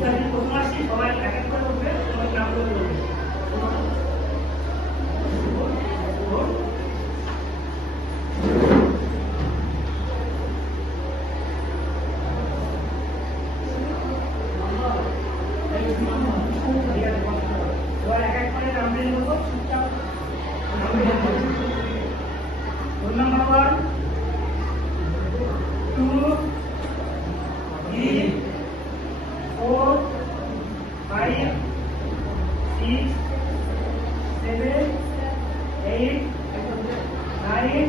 ইত্যাদি আসছি সবাই এক এক করে উঠবে তোমার নাম করে বলবে ঠিক আছে এবার এক এক করে নাম দিয়ে নেব চুপচাপ নাম দিয়ে নেব roll number one two three four five six seven eight nine ten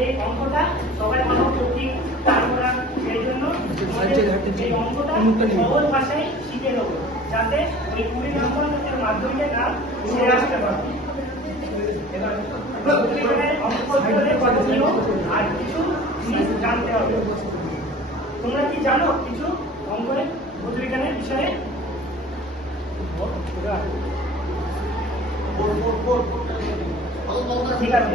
এই অঙ্কটা সবাই ভালো করছি তারপরে সেই জন্য এই অঙ্কটা সহজ ভাষায় শিখে নেব যাতে ওই কুড়ি নম্বর মাধ্যমিকের নাম ছেড়ে আসতে নিয়ম আর কিছু জিনিস জানতে হবে। তোমরা কি জানো কিছু অঙ্কনে ভৌতবিজ্ঞানের বিষয়ে? ঠিক আছে।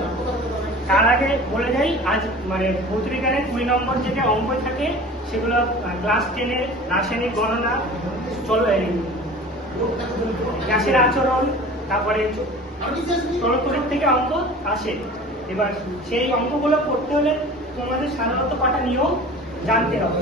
তার আগে বলে যাই, আজ মানে ভৌতবিজ্ঞানের কুড়ি নম্বর যে অঙ্ক থাকে, সেগুলো ক্লাস টেনের রাসায়নিক গণনা, চলো গ্যাসের আচরণ, তারপরে চলতরিক থেকে অঙ্ক আসে। এবার সেই অঙ্কগুলো করতে হলে তোমাদের সাধারণত কটা নিয়ম জানতে হবে।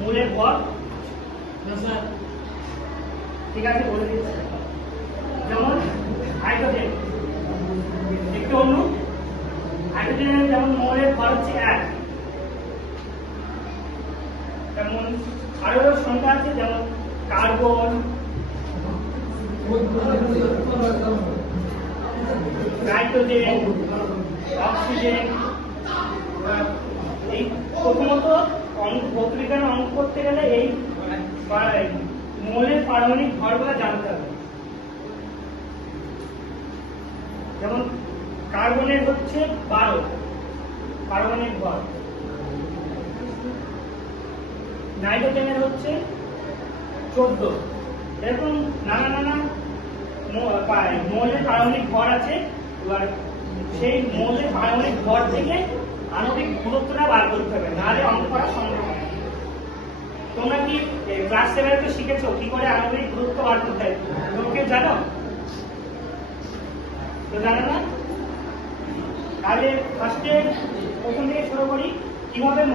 মৌলের ভর ঠিক আছে, বলে দিচ্ছি। যেমন হাইড্রোজেন একটি অণু হাইড্রোজেনের যেমন মৌলের ভর হচ্ছে এক। তেমন আরও সংখ্যা আছে, যেমন কার্বন নাইট্রোজেন অক্সিজেন এই প্রথমত অঙ্ক অঙ্ক করতে গেলে এই মৌলের পারমাণবিক ভরগুলো জানতে হবে। যেমন কার্বনের হচ্ছে বারো পারমাণবিক ভর নাইট্রোজেনের হচ্ছে চোদ্দ। এরকম নানা নানা মৌলের পারমাণবিক ভর আছে, এবার সেই মৌলের পারমাণবিক ভর থেকে আণবিক বার করতে হবে, নাহলে অঙ্ক করা সম্ভব না। তোমরা কি ক্লাস সেভেন তো শিখেছো, কি করে আণবিক গুরুত্ব বার করতে হয়? কেউ জানো? তো জানো না? তাহলে ফার্স্টে প্রথম থেকে শুরু করি, কীভাবে